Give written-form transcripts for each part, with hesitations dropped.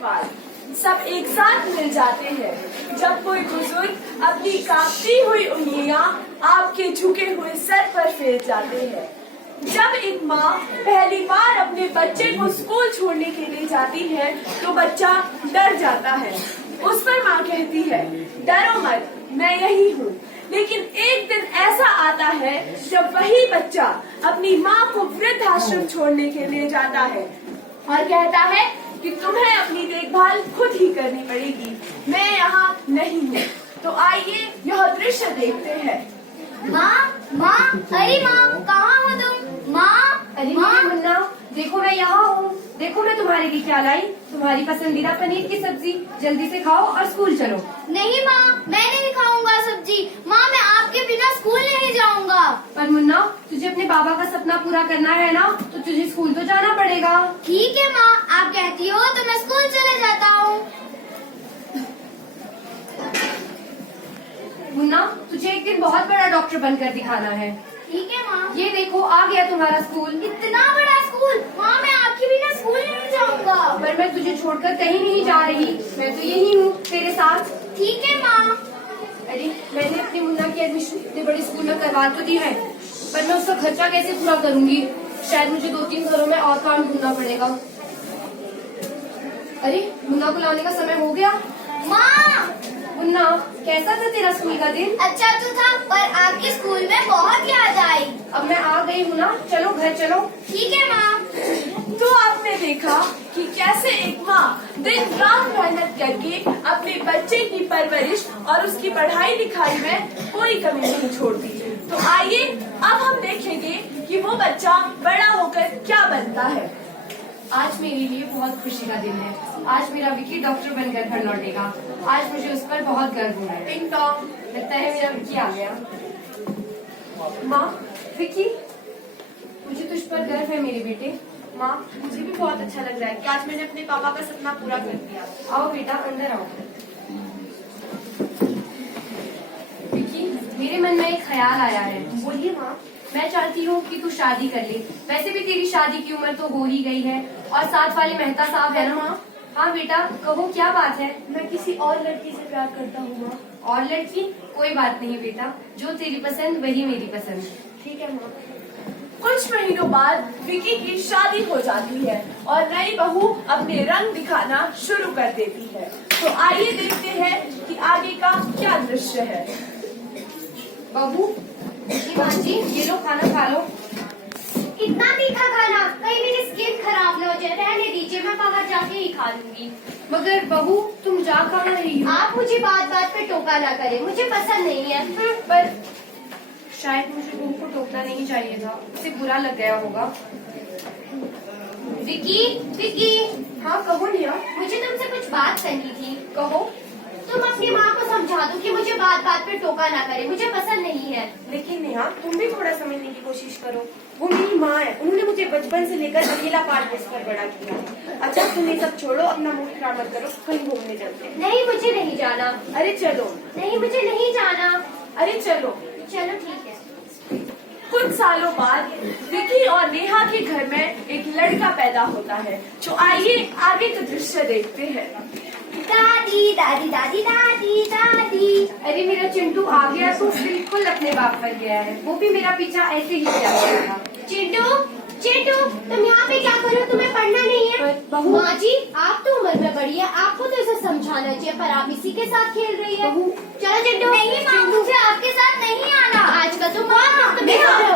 इकबाल। सब एक साथ मिल जाते हैं जब कोई बुजुर्ग अपनी कांपती हुई उंगलियां आपके झुके हुए सर पर फेर जाते हैं। जब एक माँ पहली बार अपने बच्चे को स्कूल छोड़ने के लिए जाती है तो बच्चा डर जाता है। उस पर माँ कहती है, डरो मत, मैं यही हूँ। लेकिन एक दिन ऐसा आता है जब वही बच्चा अपनी माँ को वृद्धाश्रम छोड़ने के लिए जाता है और कहता है कि तुम्हें अपनी देखभाल खुद ही करनी पड़ेगी, मैं यहाँ नहीं हूँ। तो आइए यह दृश्य देखते हैं। माँ, माँ, अरे माँ, कहाँ हो तुम? माँ, अरे माँ, मुन्ना, देखो मैं यहाँ हूँ। देखो मैं तुम्हारे लिए क्या लाई, तुम्हारी पसंदीदा पनीर की सब्जी। जल्दी से खाओ और स्कूल चलो। नहीं माँ, मैं नहीं खाऊंगा सब्जी। माँ, मैं आपके बिना स्कूल नहीं जाऊंगा। पर मुन्ना, तुझे अपने बाबा का सपना पूरा करना है ना, तो तुझे स्कूल तो जाना पड़ेगा। ठीक है माँ, आप कहती हो तो मैं स्कूल चले जाता हूँ। मुन्ना, तुझे एक दिन बहुत बड़ा डॉक्टर बनकर दिखाना है। ठीक है माँ। ये देखो, आ गया तुम्हारा स्कूल। इतना बड़ा स्कूल? माँ, मैं आपके बिना स्कूल नहीं जाऊंगा। पर मैं तुझे छोड़कर कहीं नहीं जा रही, मैं तो यही हूँ तेरे साथ। ठीक है माँ। अरे, मैंने अपनी मुन्ना की एडमिशन इतने बड़े स्कूल में करवा तो दी है, पर मैं उसका खर्चा कैसे पूरा करूंगी? शायद मुझे 2-3 घरों में और काम ढूंढना पड़ेगा। अरे, मुन्ना को लाने का समय हो गया। माँ, मुन्ना, कैसा था तेरा स्कूल का दिन? अच्छा तो था, पर आपके स्कूल में बहुत याद आई। अब मैं आ गई हूँ ना, चलो घर चलो। ठीक है माँ। तो आपने देखा कि कैसे एक माँ दिन रात मेहनत करके अपने बच्चे की परवरिश और उसकी पढ़ाई लिखाई में कोई कमी नहीं छोड़ती। तो आइए अब हम देखेंगे कि वो बच्चा बड़ा होकर क्या बनता है। आज मेरे लिए बहुत खुशी का दिन है। आज मेरा विकी डॉक्टर बनकर घर लौटेगा। आज मुझे उस पर बहुत गर्व हो रहा है। टिंग टॉन्ग, लगता है मेरा विकी आ गया। माँ, विकी, मुझे तुझ पर गर्व है मेरे बेटे। माँ, मुझे भी बहुत अच्छा लग रहा है कि आज मैंने अपने पापा का सपना पूरा कर दिया। आओ बेटा, अंदर आओ। विकी, मेरे मन में एक ख्याल आया है। बोलिए माँ। मैं चाहती हूँ कि तू शादी कर ले। वैसे भी तेरी शादी की उम्र तो हो ही गई है और साथ वाले मेहता साहब है ना। माँ, हाँ बेटा, कहो क्या बात है? मैं किसी और लड़की से प्यार करता हूँ माँ। और लड़की? कोई बात नहीं बेटा, जो तेरी पसंद वही मेरी पसंद। ठीक है माँ। कुछ महीनों बाद विकी की शादी हो जाती है और नई बहू अपने रंग दिखाना शुरू कर देती है। तो आइए देखते हैं कि आगे का क्या दृश्य है। बहू, माँ जी, ये लो खाना खा लो। कितना तीखा खाना, कहीं मेरी स्किन खराब न हो जाए। रहने दीजिए, मैं बाहर जाके ही खा लूंगी। मगर बहू, तुम जा कहाँ रही हो? आप मुझे बात बात पे टोका ना करें, मुझे पसंद नहीं है। पर शायद मुझे बहू को टोकना नहीं चाहिए था, उसे बुरा लग गया होगा। विकी, विकी, हाँ कहो नेहा। मुझे तुमसे कुछ बात करनी थी। कहो। तुम अपनी माँ को समझा दो कि मुझे बात बात पे टोका ना करे, मुझे पसंद नहीं है। लेकिन नेहा, तुम भी थोड़ा समझने की कोशिश करो। वो मेरी माँ है, उन्होंने मुझे बचपन से लेकर अकेला पाल पोस कर बड़ा किया। अच्छा तुम ये सब छोड़ो, अपना मूड खराब मत करो, कहीं घूमने चलते हैं। नहीं, मुझे नहीं जाना। अरे चलो। नहीं, मुझे नहीं जाना। अरे चलो। चलो ठीक है। कुछ सालों बाद विकी और नेहा के घर में एक लड़का पैदा होता है। तो आइए आगे का दृश्य देखते हैं। दादी, दादी, दादी, दादी, दादी। अरे मेरा चिंटू आ गया तो बिल्कुल अपने बाप पर गया है। वो भी मेरा पीछा ऐसे ही किया था। चिंटू, चिंटू, तुम यहाँ पे क्या कर रहे हो? तुम्हें पढ़ना नहीं है? बहू, माँ जी, आप तो उम्र में बड़ी है, आपको तो इसे समझाना चाहिए, पर आप इसी के साथ खेल रही है। चलो चिंटू। नहीं माँ, मुझे आपके साथ नहीं आना। आज का तुम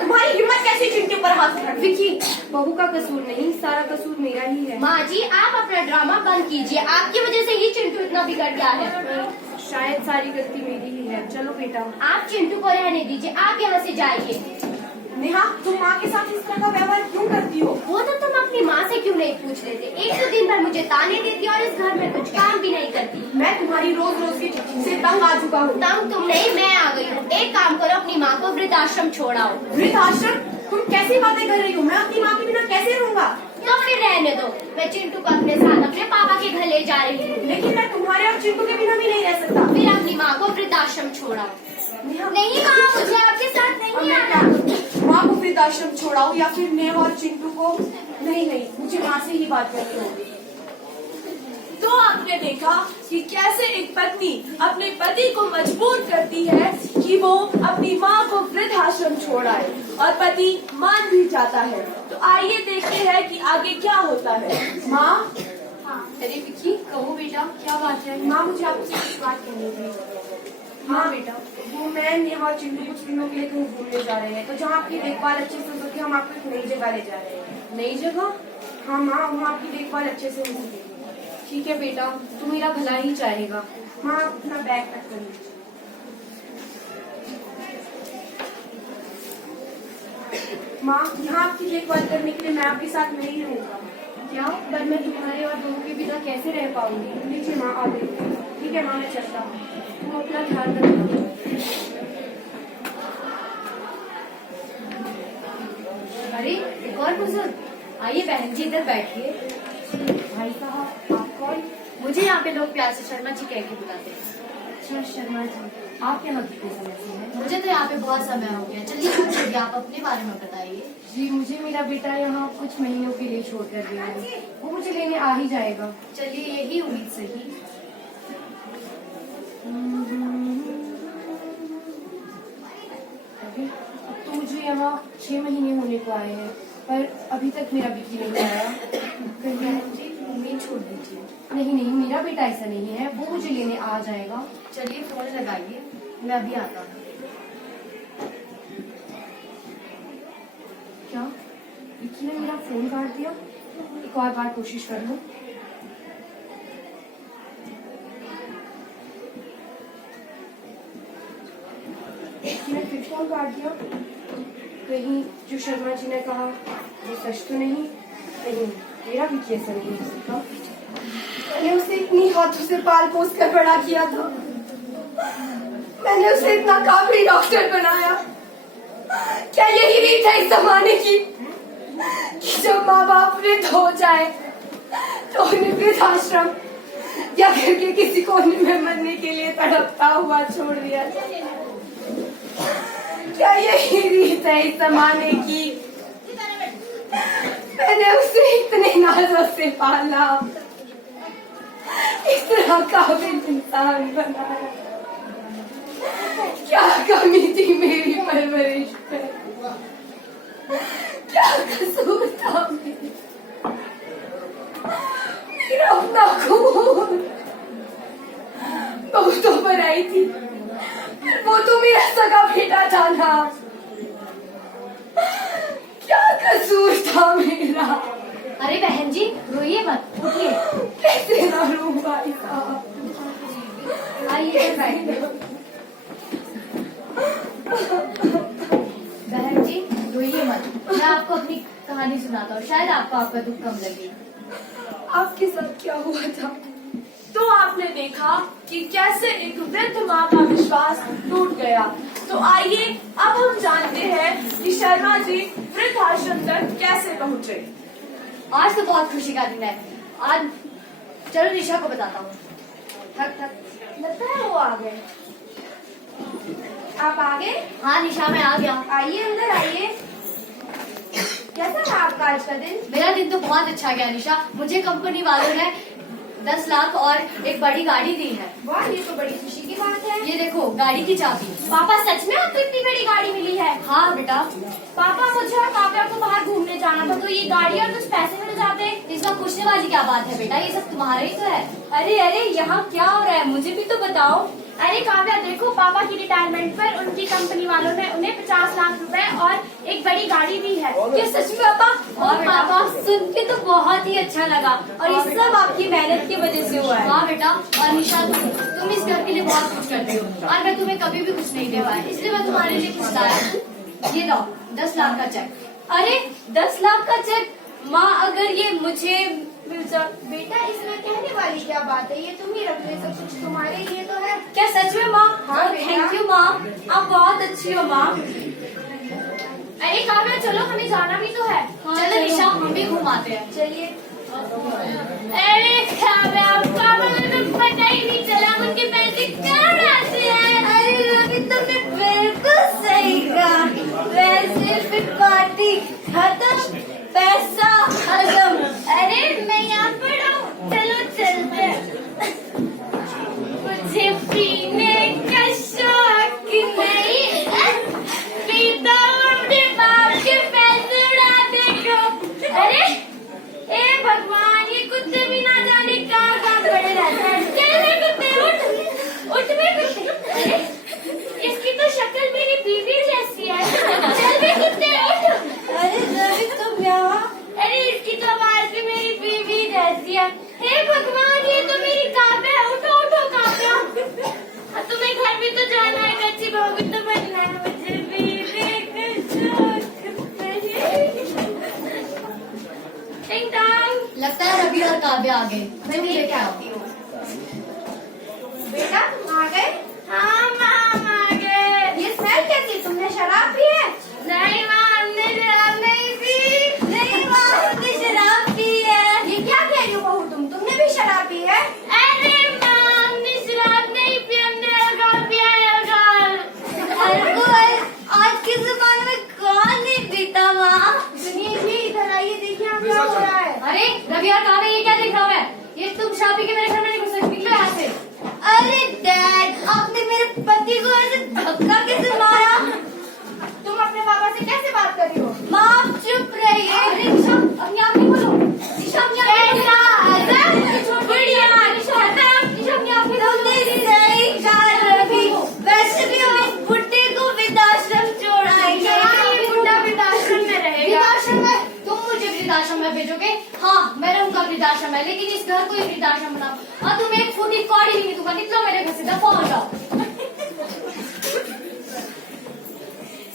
तुम्हारी हिम्मत कैसे चिंटू पर हाथ उठाती? विकी, बहू का कसूर नहीं, सारा कसूर मेरा ही है। माँ जी, आप अपना ड्रामा बंद कीजिए, आपकी वजह से ही चिंटू इतना बिगड़ गया है। शायद सारी गलती मेरी ही है। चलो बेटा। आप चिंटू को रहने दीजिए, आप यहाँ से जाइए। नेहा, तुम माँ के साथ इस तरह का व्यवहार क्यों करती हो? वो तो तुम अपनी माँ से क्यों नहीं पूछ लेते? एक तो दिन भर मुझे ताने देती और इस घर में कुछ काम भी नहीं करती। मैं तुम्हारी रोज रोज की चिट्ठी से तंग आ चुका हूँ। तंग तुम नहीं, मैं आ गई हूँ। एक काम करो, अपनी माँ को वृद्धाश्रम छोड़ाओ। वृद्धाश्रम? तुम कैसी बातें कर रही हो? मैं अपनी माँ के बिना कैसे रहूंगा? तो फिर रहने दो, मैं चिंटू को अपने साथ अपने पापा के घर ले जा रही हूँ। लेकिन मैं तुम्हारे और चिंटू के बिना भी नहीं रह सकता। फिर अपनी माँ को वृद्धाश्रम छोड़ाओ। नहीं माँ, मुझे आपके साथ नहीं आना। माँ को वृद्धाश्रम छोड़ाओ या फिर नेहा और चिंटू को? नहीं नहीं, मुझे माँ से ही बात करनी होगी। तो आपने देखा कि कैसे एक पत्नी अपने पति को मजबूर करती है कि वो अपनी माँ को वृद्धाश्रम छोड़ आए और पति मान भी जाता है। तो आइए देखते हैं कि आगे क्या होता है। माँ। अरे विकी, कहो बेटा, क्या बात है? माँ, मुझे आपसे कुछ बात करनी थी। हाँ बेटा। वो मैं यहाँ चिंटू कुछ दिनों के लिए कहीं घूमने जा रहे हैं, तो जहाँ आपकी देखभाल अच्छे से हो सके हम आपको एक नई जगह ले जा रहे हैं। नई जगह? हाँ माँ, वहाँ आपकी देखभाल अच्छे से हो सकेगी। ठीक है बेटा, तू मेरा भला ही चाहेगा। माँ, आप अपना बैग पैक कर लीजिए। माँ, यहाँ आपकी देखभाल करने के लिए मैं आपके साथ नहीं रहूँगा। क्या? पर मैं तुम्हारे और बहू के बिना कैसे रह पाऊंगी? लीजिए माँ, आ गई। ठीक है माँ, मैं चलता हूँ। तुम अपना ध्यान रखना। अरे एक और बुजुर्ग, आइए बहन जी इधर बैठिए। भाई साहब, आप कौन? मुझे यहाँ पे लोग प्यार से शर्मा जी कह के बुलाते हैं। अच्छा शर्मा जी, आप यहाँ कितने समय से हैं? मुझे तो यहाँ पे बहुत समय हो गया। चलिए पूछिए, आप अपने बारे में बताइए। जी, मुझे मेरा बेटा यहाँ कुछ महीनों के लिए छोड़ कर गया है। वो मुझे लेने आ ही जाएगा। चलिए, यही उम्मीद सही। अभी अब तो मुझे यहाँ 6 महीने होने को आए हैं, पर अभी तक मेरा बिकी नहीं आया। कहीं उम्मीद छोड़ दीजिए। नहीं नहीं, मेरा बेटा ऐसा नहीं है, वो मुझे लेने आ जाएगा। चलिए फोन लगाइए, मैं अभी आता हूँ। क्या विकी ने मेरा फोन काट दिया? एक और बार कोशिश कर लूं। विकी ने फिर फोन काट दिया। कहीं जो शर्मा जी ने कहा वो सच तो नहीं? नहीं, मेरा विकी ऐसा नहीं हो सकता। मैंने उसे इतनी हाथों से पाल पोस कर बड़ा किया था। मैंने उसे इतना काबिल डॉक्टर बनाया। क्या यही रीत है इस जमाने की कि जब माँ बाप वृद्ध हो जाए तो उन्हें वृद्धाश्रम या घर के किसी कोने में मरने के लिए तड़पता हुआ छोड़ दिया जाए? क्या यही रीत है इस जमाने की? मैंने उसे इतने नाजों से पाला, इस तरह काबिल इंसान बनाया। क्या कमी थी मेरी परवरिश में? क्या कसूर था मेरा अपना खून? वो तो पराई थी, वो तो मेरा सगा बेटा था ना। क्या कसूर था मेरा? अरे बहन जी, रोइए मत, उठिए। कैसे ना रो भाई साहब? आइए बैठिए। बहन जी, रोइए मत, मैं आपको अपनी कहानी सुनाता हूँ, शायद आपको आपका दुख कम लगे। आपके साथ क्या हुआ था? तो आपने देखा कि कैसे एक वृद्ध माँ का विश्वास टूट गया। तो आइए अब हम जानते हैं कि शर्मा जी वृद्धाश्रम तक कैसे पहुँचे। आज तो बहुत खुशी का दिन है। आज चलो निशा को बताता हूँ। थक थक लगता है वो आ गए। आप आ गए? हाँ निशा, मैं आ गया। आइए अंदर आइए। कैसा था आपका आज का दिन? मेरा दिन तो बहुत अच्छा गया निशा। मुझे कंपनी वालों ने 10 लाख और एक बड़ी गाड़ी दी है। वाह, ये तो बड़ी खुशी की बात है। ये देखो गाड़ी की चाबी। पापा, सच में आपको इतनी बड़ी गाड़ी मिली है? हाँ बेटा। पापा, मुझे और काव्या को बाहर घूमने जाना था, तो ये गाड़ी और कुछ पैसे मिल जाते। इसमें पूछने वाली क्या बात है बेटा, ये सब तुम्हारा ही तो है। अरे अरे, यहाँ क्या हो रहा है, मुझे भी तो बताओ। अरे काव्या देखो, पापा की रिटायरमेंट पर उनकी कंपनी वालों ने उन्हें 50 लाख रुपए और एक बड़ी गाड़ी दी है। क्या सच में पापा? और पापा, सुन के तो बहुत ही अच्छा लगा, और ये सब आपकी मेहनत की वजह से हुआ है। हाँ बेटा। और निशा, तुम इस घर के लिए बहुत कुछ करती हो और मैं तुम्हें कभी भी कुछ नहीं दे पाई, इसलिए मैं तुम्हारे लिए कुछ लाया। ये लो 10 लाख का चेक। अरे 10 लाख का चेक? माँ, अगर ये मुझे मिल जाए। बेटा, इसमें कहने वाली क्या बात है, ये तुम ही रख ले, सब कुछ तुम्हारे लिए तो है। क्या सच में माँ? हाँ, थैंक यू माँ, आप बहुत अच्छी हो माँ। अरे काव्या, चलो हमें जाना भी तो है। चलो निशा, हम भी घुमाते हैं। चलिए। अरे काव्या, पापा ने तो पता ही नहीं चला उनके पैसे कहाँ आते हैं। अरे रवि, तुमने बिल्कुल सही कहा। वैसे भी पार्टी खत्म, पैसा हजम। अरे मैं यहाँ पर हूँ, चलो चलते हैं। सुनाया रवि और काव्या आ गए। मैं भी लेके आती हूँ। बेटा तुम आ गए? हाँ माँ हम आ गए। ये स्मेल कैसी? तुमने शराब पी है? नहीं माँ हमने शराब नहीं पी। नहीं माँ, हमने शराब पी है। ये क्या कह रही हो बहू तुमने भी शराब पी है? अरे माँ हमने शराब नहीं पी, हमने अल्कोहल पिया है, अल्कोहल। अल्कोहल? आज के जमाने में कौन नहीं पीता माँ? सुनिए जी, इधर आइए, देखिए यहाँ क्या हो रहा है। अरे रवि और काव्या, ये क्या देख रहा हूँ मैं? ये तुम शराब पी के मेरे घर में नहीं घुस सकती, निकलो यहाँ से। अरे डैड, आपने मेरे पति को ऐसे धक्का कैसे मारा? तुम अपने पापा से कैसे बात कर रही हो? माँ आप चुप रहिए। अरे निशा, अपनी आँख नहीं खोलो। निशा अपनी आँख नहीं खोलो। वैसे भी हम इस बुड्ढे को वृद्धाश्रम छोड़ाएंगे। वृद्धाश्रम में रहेगा। वृद्धाश्रम में? तुम मुझे वृद्धाश्रम में भेजोगे? हाँ, मैं रहूंगा वृद्धाश्रम में, लेकिन इस घर को ही वृद्धाश्रम बनाओ। और तुम एक फूटी कौड़ी भी नहीं दूंगा, निकलो मेरे घर से, दफा हो जाओ।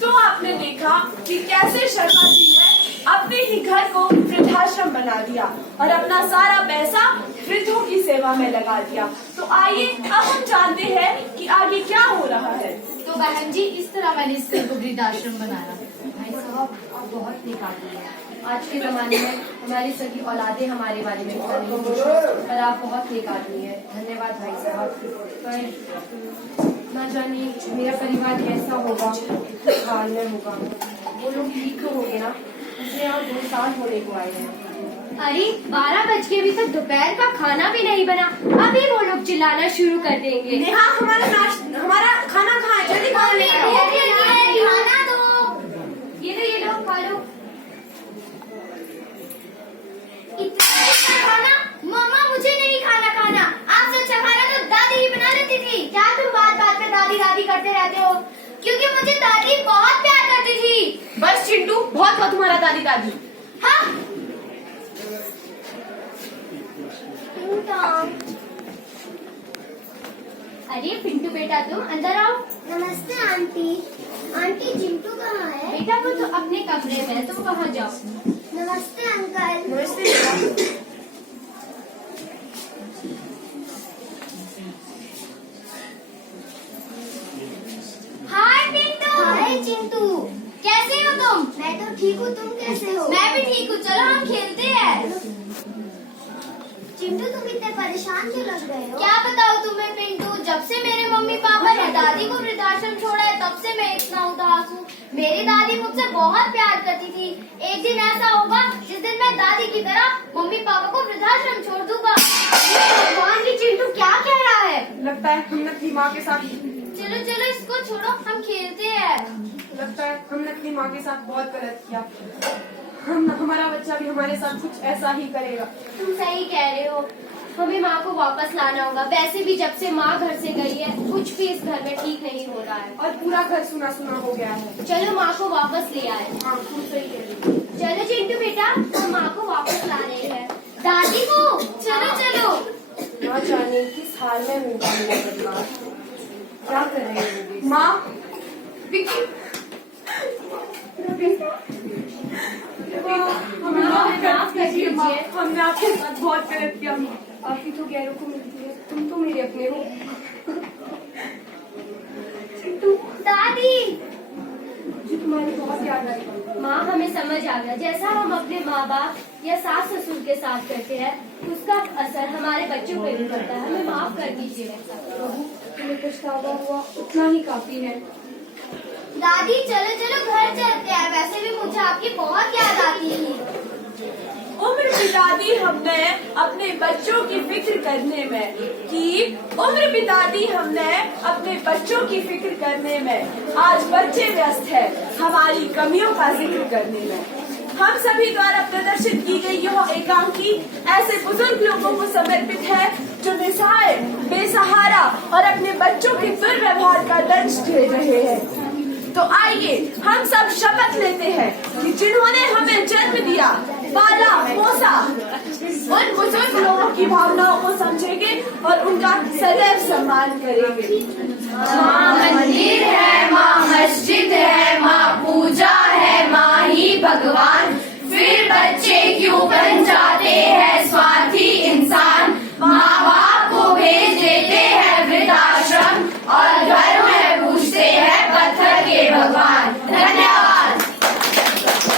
तो आपने देखा कि कैसे शर्मा जी ने अपने ही घर को वृद्धाश्रम बना दिया और अपना सारा पैसा वृद्धों की सेवा में लगा दिया। तो आइए अब हम जानते हैं कि आगे क्या हो रहा है। तो बहन जी, इस तरह मैंने इस घर को वृद्धाश्रम बनाया। भाई साहब, आप बहुत नेक आदमी हैं। आज के जमाने में हमारी सभी औलादें हमारे बारे में पता नहीं थी, पर आप बहुत नेक आदमी हैं। धन्यवाद भाई साहब। पर ना जाने मेरा परिवार कैसा होगा, किस हाल में होगा। वो लोग ठीक तो होंगे ना? मुझे यहाँ 2 साल होने को आए हैं। अरे 12 बज के अभी तक दोपहर का खाना भी नहीं बना, अभी वो लोग चिल्लाना शुरू कर देंगे। नेहा हमारा खाना कहाँ है? जल्दी खाना लेकर आओ। खाना दो। ये लो खा लो। इतना अच्छा खाना? मम्मा मुझे नहीं खाना। आपसे अच्छा खाना तो दादी ही बना लेती थी। क्या तुम बात बात पे दादी दादी करते रहते हो? क्योंकि मुझे दादी बहुत प्यार करती थी। बस चिंटू, बहुत हुआ तुम्हारा दादी दादी। हाँ। अरे पिंटू बेटा, तुम अंदर आओ। नमस्ते आंटी। आंटी चिंटू कहाँ है? बेटा वो तो अपने कमरे में है, तुम वहाँ जाओ। नमस्ते अंकल। नमस्ते। हाय पिंटू। हाय चिंटू। कैसे हो तुम? मैं तो ठीक हूँ, तुम कैसे हो? मैं भी ठीक हूँ, चलो हम खेलते हैं। चिंटू तुम इतने परेशान क्यों लग रहे हो? क्या बताऊँ तुम्हें पिंटू, जब से मेरे मम्मी पापा ने दादी को वृद्धाश्रम छोड़ा है तब से मैं इतना उदास हूँ। मेरी दादी मुझसे बहुत प्यार करती थी। एक दिन ऐसा होगा जिस दिन मैं दादी की तरह मम्मी पापा को वृद्धाश्रम छोड़ दूंगा। भगवान जी, चिंटू क्या कह रहा है? लगता है हमने अपनी माँ के साथ चलो चलो इसको छोड़ो, हम खेलते हैं। लगता है हमने अपनी माँ के साथ बहुत गलत किया। हमारा बच्चा भी हमारे साथ कुछ ऐसा ही करेगा। तुम सही कह रहे हो, हमें माँ को वापस लाना होगा। वैसे भी जब से माँ घर से गई है कुछ भी इस घर में ठीक नहीं हो रहा है। और पूरा घर सुना सुना हो गया है। चलो माँ को वापस ले आए। हाँ तुम सही कह रही हो। चलो चिंटू बेटा, हम माँ को वापस ला रहे हैं। दादी को चलो चलो। ना जाने किस हाल में होगा मेरा परिवार, क्या कर रहे होंगे। माँ, विक्की, हमें माफ कर दीजिए। हमने आपके साथ बहुत गलत किया। आप ही तो गैरों को मिलती है, तुम तो मेरे अपने हो। चिंटू, दादी। मुझे तुम्हारी बहुत याद आई। माँ हमें समझ आ गया, जैसा हम अपने माँ बाप या सास ससुर के साथ करते हैं उसका असर हमारे बच्चों पे भी पड़ता है। हमें माफ कर दीजिए। प्रभु, तुम्हें पछतावा हुआ उतना ही काफी है। दादी चलो चलो घर चलते हैं। वैसे भी मुझे आपकी बहुत याद आती है। उम्र बिता दी हमने अपने बच्चों की फिक्र करने में उम्र बिता दी हमने अपने बच्चों की फिक्र करने में। आज बच्चे व्यस्त है हमारी कमियों का जिक्र करने में। हम सभी द्वारा प्रदर्शित की गई यह एकांकी ऐसे बुजुर्ग लोगों को समर्पित है जो निसहाय, बेसहारा और अपने बच्चों के दुर्व्यवहार का दंश झेल रहे हैं। तो आइए हम सब शपथ लेते हैं कि जिन्होंने हमें जन्म दिया, पाला पोसा, उन बुजुर्ग लोगों की भावनाओं को समझेंगे और उनका सदैव सम्मान करेंगे। माँ मंदिर है, माँ मस्जिद है, माँ पूजा है, माँ ही भगवान।